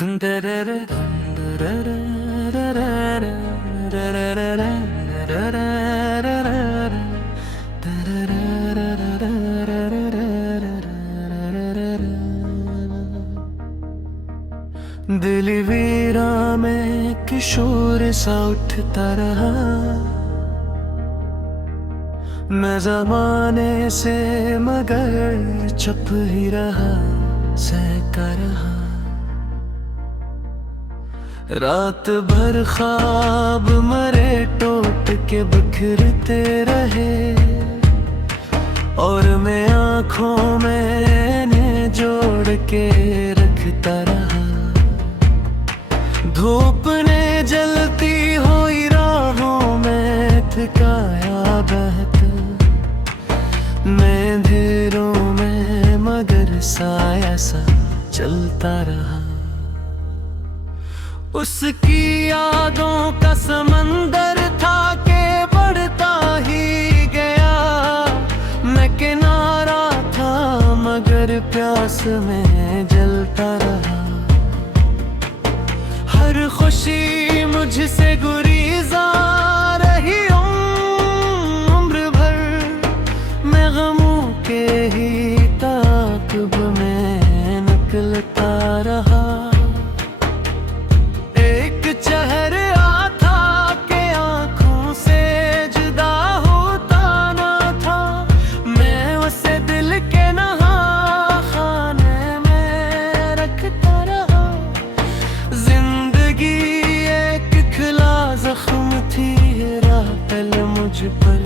दिल वीरा में किशोर सा उठता रहा, मैं जमाने से मगर चुप ही रहा, सहका रहा। रात भर ख्वाब मरे टूट के बिखरते रहे, और मैं आँखों में जोड़ के रखता रहा। धूप ने जलती हुई राहों में थकाया बहत, मैं अंधेरों में मगर साया सा चलता रहा। उसकी यादों का समंदर था के बढ़ता ही गया, मैं किनारा था मगर प्यास में जलता रहा। हर खुशी मुझसे गुरीजा रही उम्र भर, मैं गमों के ही ताक़ब में निकलता रहा। एक चेहरा था के आँखों से जुदा होता ना था, मैं उसे दिल के नहाखाने में रखता रहा। जिंदगी एक खिला जख्म थी, राहल मुझ पर,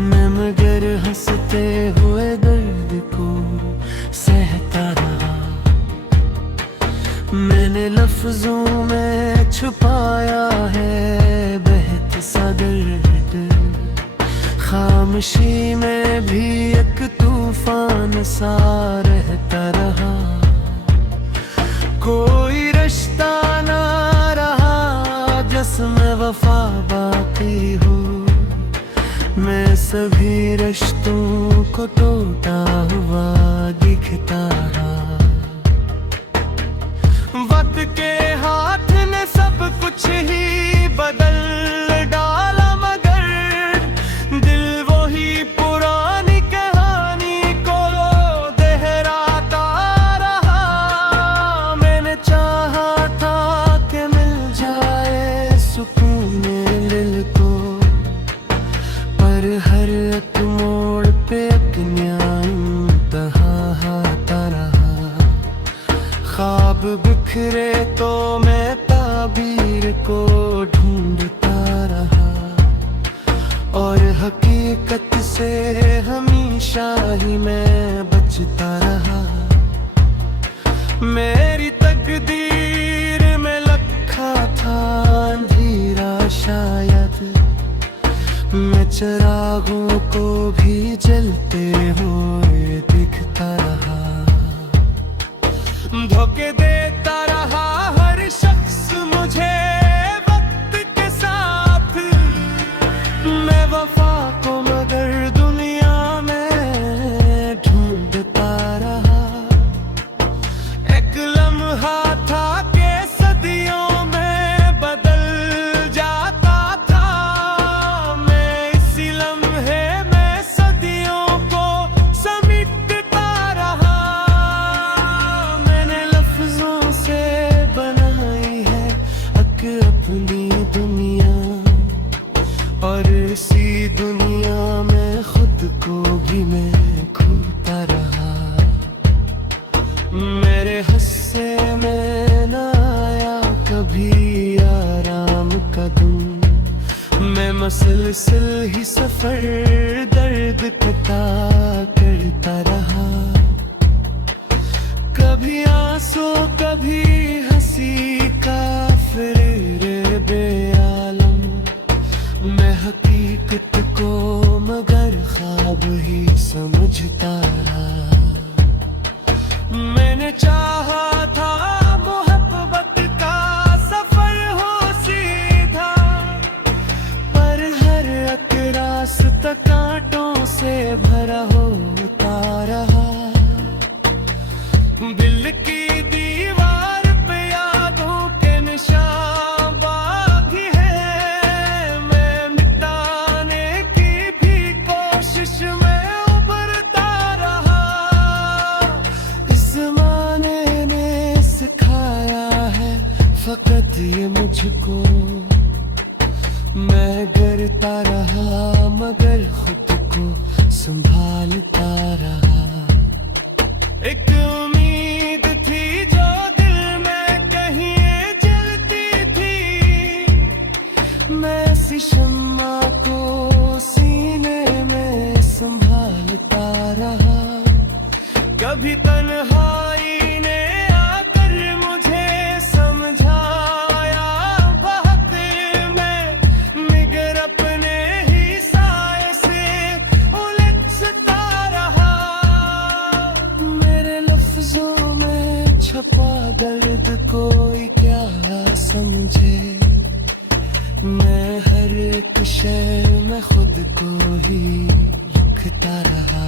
मैं मगर हंसते हुए दर्द को सहता रहा। मैंने लफ्जों में छुपाया है बेहद सा दर्द, खामोशी में भी एक तूफान सा रहता रहा। कोई रिश्ता ना रहा जिसमें वफा बाकी हो, मैं सभी रिश्तों को टूटा हुआ दिखता रहा। वक्त के हाथ ने सब कुछ ही बदल डाला, मगर दिल वही पुरानी कहानी को दोहराता रहा। मैंने चाहा था कि मिल जाए सुकून दिल को, पर हर एक मोड़ पे एक न्याय आता रहा। ख्वाब बिखरे तो मैं ताबीर को ढूंढता रहा, और हकीकत से हमेशा ही मैं बचता रहा। मेरी तकदीर में लिखा था अंधेरा शायद, मैं चिरागों को भी जलते हुए दिखता रहा। धोखे देता रहा हर शख्स मुझे वक्त के साथ, मैं वफा को मगर दुनिया में ढूंढता रहा। एक लम्हा था के सदियों में बदल जाता था, मैं इसी लम्हे में सदियों को समेटता रहा। अपनी दुनिया, और इसी दुनिया में खुद को भी मैं खोता रहा। मेरे हिस्से में न आया कभी आराम का दिन, मैं मसलसल ही सफर दर्द कटा करता रहा। कभी आंसू कभी हंसी का फिर बेआलम, मैं हकीकत को मगर ख्वाब ही समझता रहा। मैंने चाहा था मोहब्बत का सफर हो सीधा, पर हर एक रास्ता कांटों से भरा होता रहा। दिल की दीवार मुझको। मैं गिरता रहा मगर खुद को संभालता रहा। एक उम्मीद थी जो दिल में कहीं जलती थी। मैं ऐसी शम्मा को सीने में संभालता रहा। कभी तन्हाई ने आकर मुझे समझाया। बहुत मैं निगर अपने ही साए से उलझता रहा। मेरे लफ्जों में छपा दर्द कोई क्या समझे। मैं हर एक शय में खुद को ही लिखता रहा।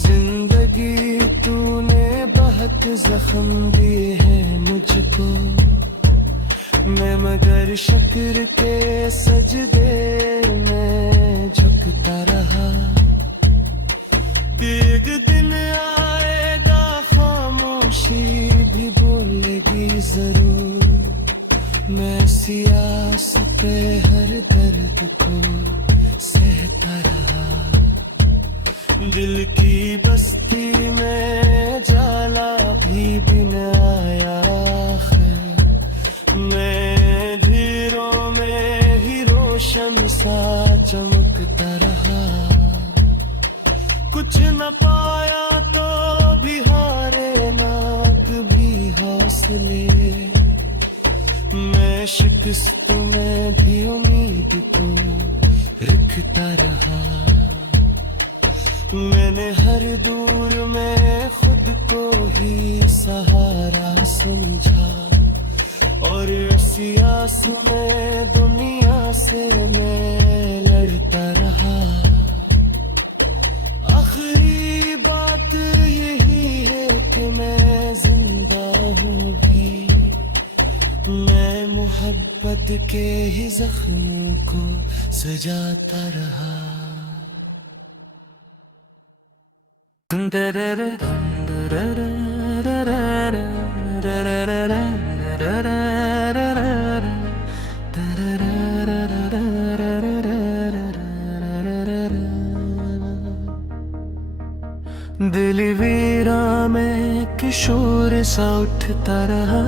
जिंदगी तूने बहुत जख्म दिए हैं मुझको। मैं मगर शुक्र के सजदे में झुकता रहा। एक दिन आएगा खामोशी भी बोलेगी जरूर। मैं सियास पे हर दर्द को सहता रहा। दिल की बस्ती में जाला भी बिन आया। मैं धीरों में ही रोशन सा चमकता रहा। कुछ न पाया तो भी हारे ना कभी हौसले। मैं शिकस्त में भी उम्मीद को रखता रहा। मैंने हर दूर में खुद को ही सहारा समझा। और सियास में दुनिया से मैं लड़ता रहा। आखिरी बात यही है कि मैं जिंदा हूँ भी। मैं मोहब्बत के ही जख्मों को सजाता रहा। दिल वीरा में किशोर सा उठता रहा।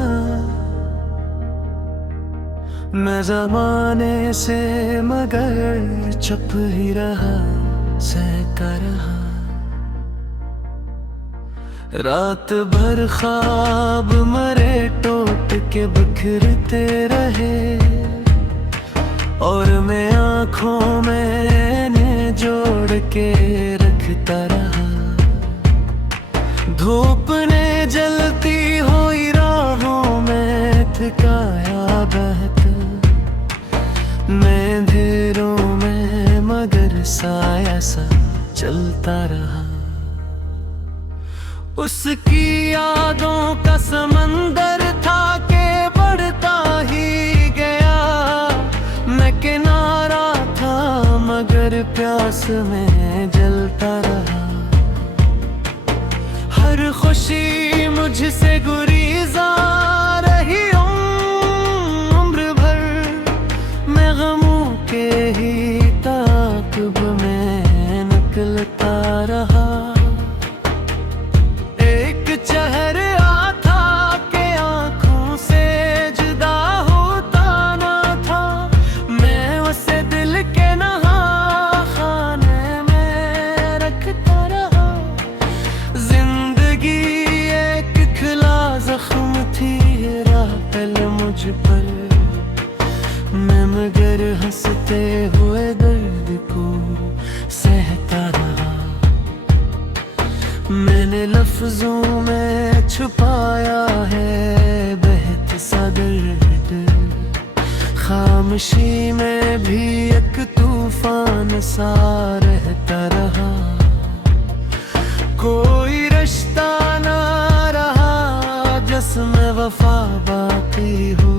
मैं जमाने से मगर चुप ही रहा, सहता रहा। रात भर ख्वाब मरे टूट के बिखरते रहे। और मैं आँखों में जोड़ के रखता रहा। धूप ने जलती हुई राहों में थकाया बहता। मैं अंधेरों में मगर साया सा चलता रहा। उसकी यादों का समंदर था के बढ़ता ही गया। मैं किनारा था मगर प्यास में जलता रहा। हर खुशी मुझसे गुरीजा रही उम्र भर। मैं गमों के ही ताक़ब में निकलता रहा। एक चेहरा था के आँखों से जुदा होता ना था। मैं उसे दिल के नहा खाने में रखता रहा। जिंदगी एक खिला जख्म थी राहल मुझ पर। मैं मगर हंसते हुए दर्द को सहता रहा। मैंने लफ्जों में छुपाया है बहत सा दर्द। खामोशी में भी एक तूफान सा रहता रहा। कोई रिश्ता ना रहा जिसमें वफा बाकी हो।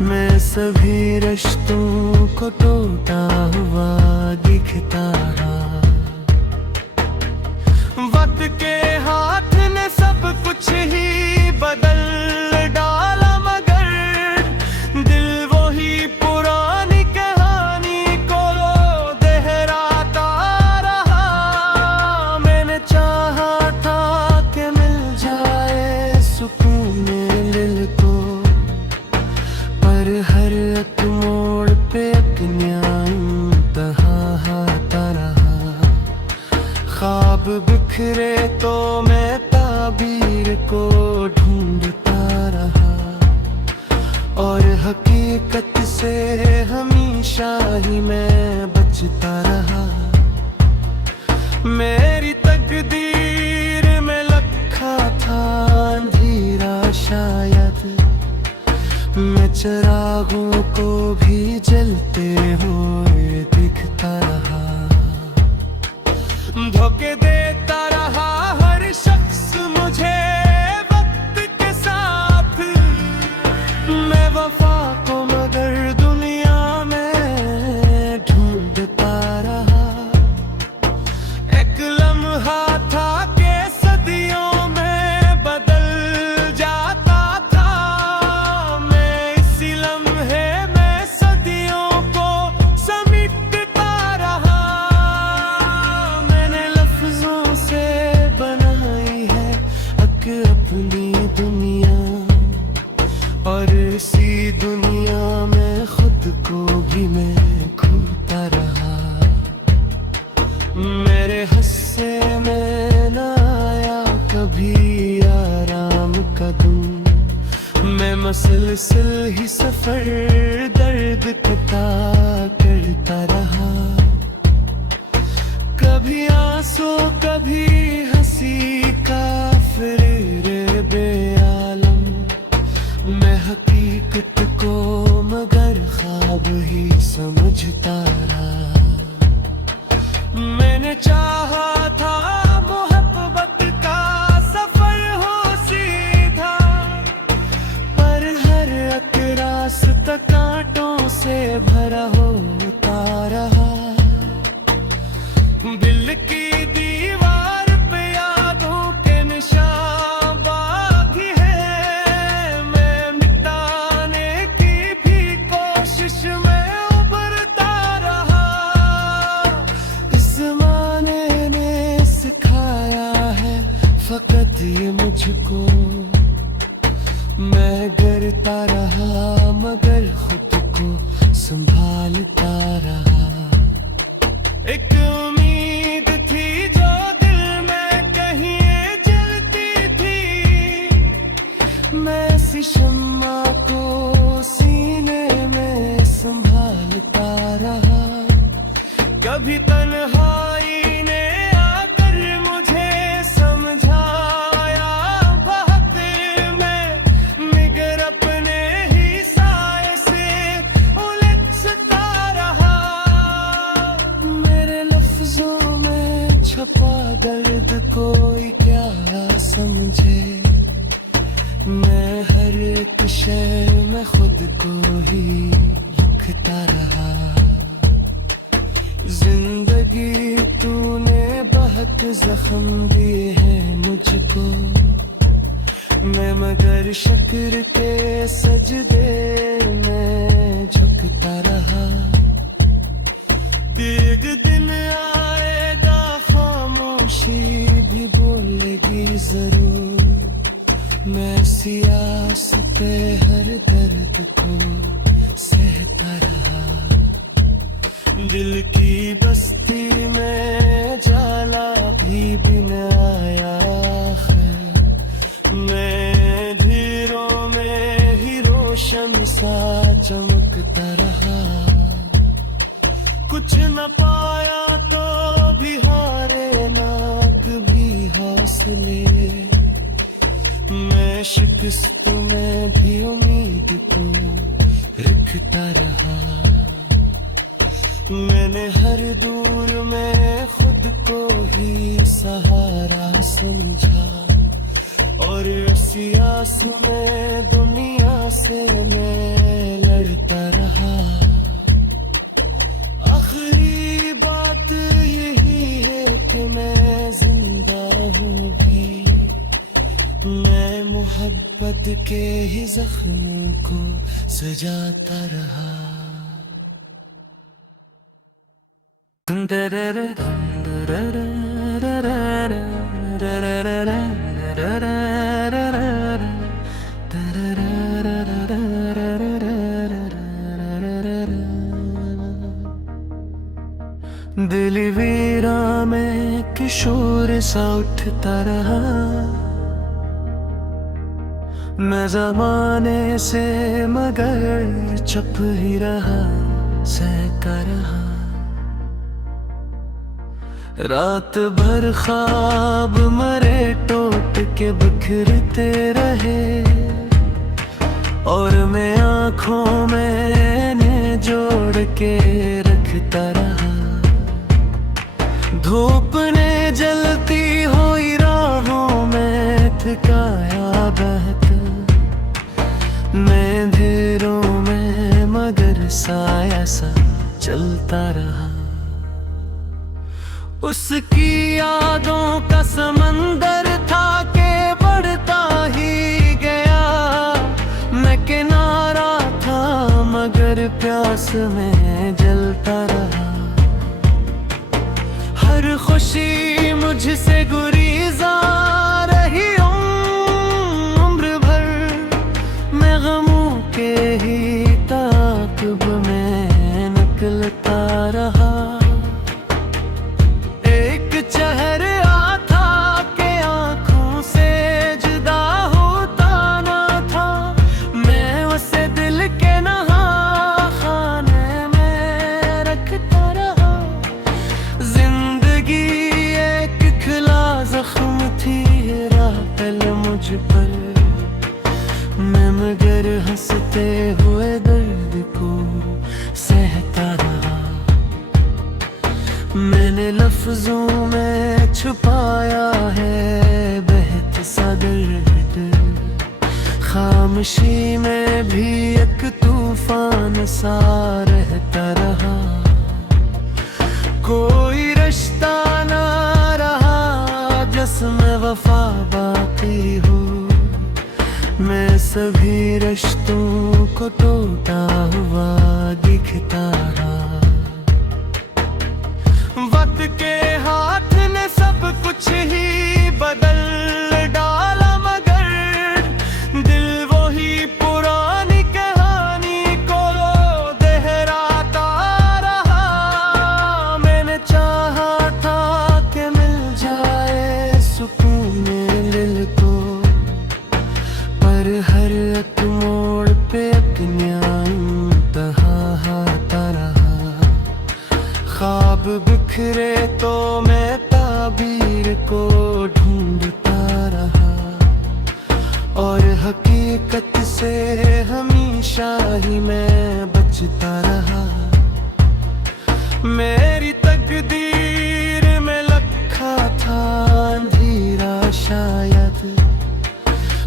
मैं सभी रिश्तों को टूटा हुआ दिखता रहा। वक्त के हाथ ने सब कुछ ही बदल डाला मगर हकीकत से हमेशा ही मैं बचता रहा। मेरी तकदीर में लिखा था अंधेरा शायद, मैं चिरागों को भी जलते हुए दिखता रहा। धोखे देता रहा हर शख्स मुझे वक्त के साथ, मैं वफा को मगर दुनिया में ढूंढता रहा। एक लम्हा था कि सदियों में बदल जाता था, मैं इसी लम्हे में सदियों को समेटता रहा। मैंने लफ्जों से बनाई है अपनी दुनिया, और इसी दुनिया में खुद को भी मैं खोता रहा। मेरे हिस्से में न आया कभी आराम का दिन, मैं मसलसल ही सफर दर्द कटा करता रहा। कभी आंसू कभी हंसी का फिर बेआलम, मैं हकीकत को मगर ख्वाब ही समझता रहा। मैंने चाहा था मोहब्बत का सफर हो सीधा, पर हर एक रास्ता कांटों से भरा होता रहा। दिल की दीवार पे यादों के निशान बाकी है, मैं मिटाने की भी कोशिश में उभरता रहा। इस ज़माने ने सिखाया है फकत ये मुझको, मैं गिरता रहा मगर खुद को संभालता रहा। एक उम्मीद थी जो दिल में कहीं जलती थी, मैं इसी शम्मा को सीने में संभालता रहा। कभी तन्हाई ने आकर मुझे समझाया बहुत, मैं निगर अपने ही साए से उलझता रहा। मेरे लफ्जों में छपा दर्द कोई क्या समझे, मैं हर एक शय में खुद को ही लिखता रहा। जिंदगी तूने बहुत जख्म दिए हैं मुझको, मैं मगर शक्र के सजदे में झुकता रहा। एक दिन आएगा खामोशी भी बोलेगी जरूर, मैं सियास पे हर दर्द को सहता रहा। दिल की बस्ती में जाला भी बिन आया है, मैं धीरों में ही रोशन सा चमकता रहा। कुछ न पाया तो भी हारे ना कभी हौसले, मैं शिकस्त में भी उम्मीद को रखता रहा। मैंने हर दूर में खुद को ही सहारा समझा, और सियास में दुनिया से मैं लड़ता रहा। आखिरी बात यही है कि मैं जिंदा हूँ भी, मैं मोहब्बत के ही जख्मों को सजाता रहा। दिल वीरा में किशोर सा उठता रहा, मैं जमाने से मगर चुप ही रहा, सहका रहा। रात भर ख्वाब मरे टूट के बिखरते रहे, और मैं आँखों में जोड़ के रखता रहा। धूप ने जलती हुई राहों में थकाया बहता, मैं अंधेरों में मगर साया सा चलता रहा। उसकी यादों का समंदर था के बढ़ता ही गया। मैं किनारा था मगर प्यास में जलता रहा। हर खुशी मुझसे गुरीजा रही उम्र भर, मैं गमों के ही ताक़िब में निकलता रहा। एक चेहरा था के आँखों से जुदा होता ना था, मैं उसे दिल के नहाखाने में रखता रहा। जिंदगी एक खिला जख्म थी, राहल मुझ पर, मैं मगर हंसते हुए दर्द को सहता रहा। मैंने लफ्जों में छुपाया है बेहद सा दर्द, खामोशी में भी एक तूफान सा रहता रहा। कोई रिश्ता ना रहा जिसमें वफा बाकी हो, मैं सभी रिश्तों को टूटा हुआ दिखता रहा। वक्त के हाथ ने सब कुछ ही बदल डाला, मगर दिल वही पुरानी कहानी को दोहराता रहा। मैंने चाहा था कि मिल जाए सुकून दिल को, पर हर एक मोड़ पे एक न्याय आता रहा। ख्वाब बिखरे तो मैं ताबीर को ढूंढता रहा, और हकीकत से हमेशा ही मैं बचता रहा। मेरी तकदीर में लिखा था अंधेरा शायद,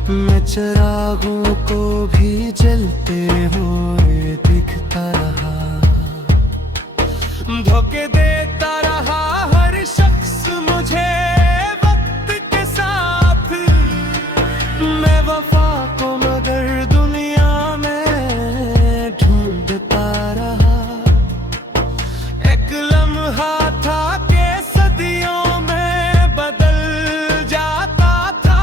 मैं चिरागों को भी जलते हुए दिखता रहा। धोखे देता रहा हर शख्स मुझे वक्त के साथ, मैं वफा को मगर दुनिया में ढूंढता रहा। एक लम्हा था के सदियों में बदल जाता था,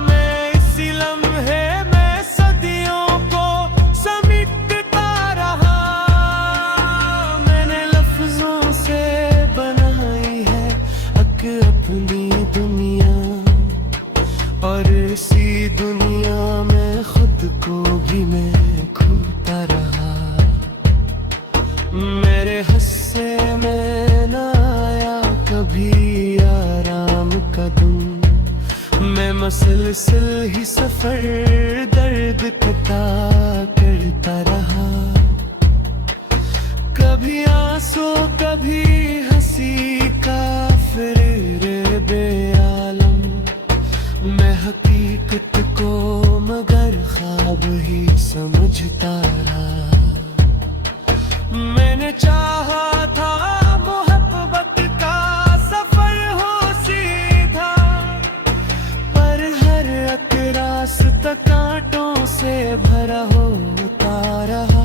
मैं इसी लम्हे में सदियों को समेटता रहा। अपनी दुनिया, और इसी दुनिया में खुद को भी मैं खोता रहा। मेरे हिस्से में न आया कभी आराम का दिन, मैं मसलसल ही सफर दर्द कटा करता रहा। कभी आंसू कभी हंसी का फिर बेआलम, मैं हकीकत को मगर ख्वाब ही समझता रहा। मैंने चाहा था मोहब्बत का सफर हो सीधा, पर हर एक रास्ता कांटों से भरा होता रहा।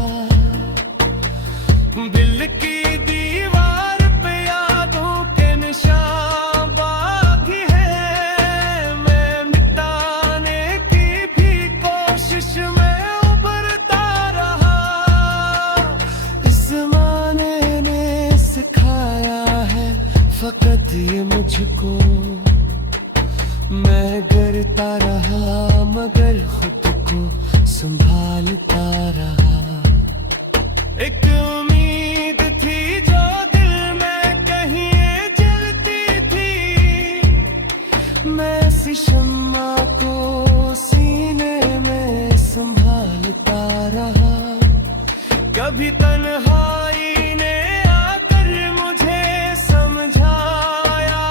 दिल की दीवार पे यादों के निशान बाकी है, मैं मिटाने की भी कोशिश में उभरता रहा। इस ज़माने ने सिखाया है फकत ये मुझको, मैं गिरता रहा मगर सी शम्मा को सीने में संभालता रहा। कभी तन्हाई ने आकर मुझे समझाया,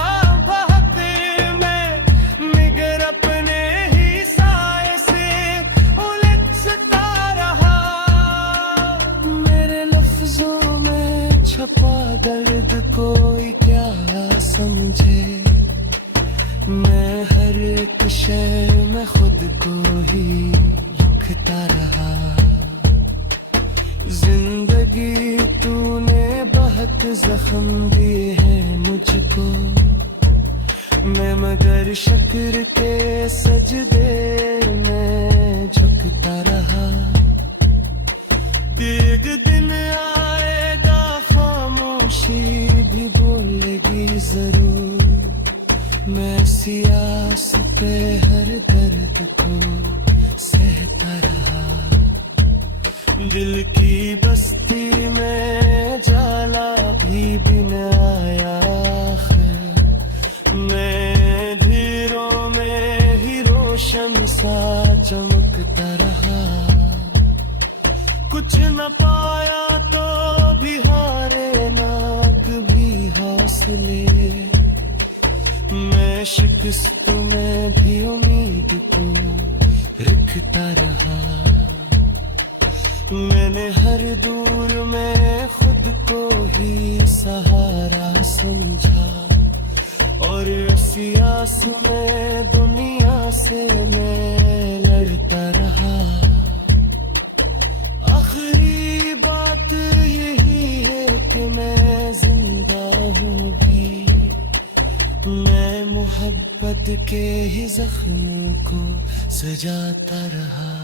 बहुत मैं निगर अपने ही साए से उलझता रहा। मेरे लफ्जों में छपा दर्द कोई क्या समझे, मैं हर एक शय में खुद को ही लिखता रहा। जिंदगी तूने बहुत जख्म दिए हैं मुझको, मैं मगर शुक्र के सजदे में झुकता रहा। एक दिन आएगा खामोशी भी बोलेगी जरूर, मैं सियास पे हर दर्द को सहता रहा। दिल की बस्ती में जाला भी बिन आया, मैं धीरों में ही रोशन सा चमकता रहा। कुछ न पाया तो भी हारे ना कभी हौसले, मैं शिकस्त में भी उम्मीद को रखता रहा। मैंने हर दूर में खुद को ही सहारा समझा, और सियास में दुनिया से मैं लड़ता रहा। आखिरी बात यही है कि मैं जिंदा हूँ भी, मैं मोहब्बत के ही जख्म को सजाता रहा।